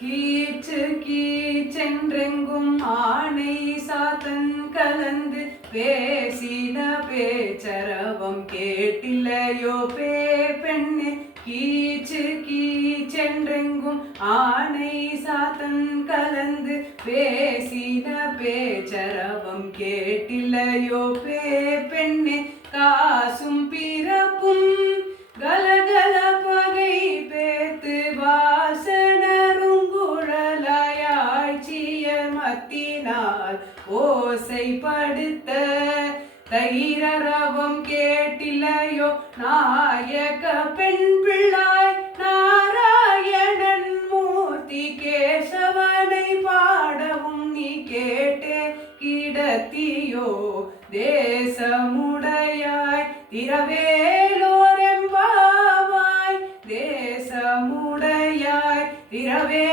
கீச்சு கீச்சென்றெங்கும் ஆணை சாத்தன் கலந்து பேசின பேச்சரவம் கேட்டில்லையோ பெண்ணே. கீச்சு கீச்சென்றெங்கும் ஆணை சாத்தன் கலந்து பேசின பேச்சரவம் கேட்டில்லையோ பெண்ணே. காசும் பிறப்பும் கலகல பகை பேத்து வாசனருங்குழலாய்ச்சிய மத்தினால் ஓசைப்படுத்த தயிரரவம் கேட்டிலையோ நாயக பெண் பிள்ளாய். நாராயணன் மூர்த்தி கேசவனை பாடவும் நீ கேட்டே கிடத்தியோ தேசமுடையாய் திரவேலோரெம்பாவாய். தேசமுடையாய் திரவே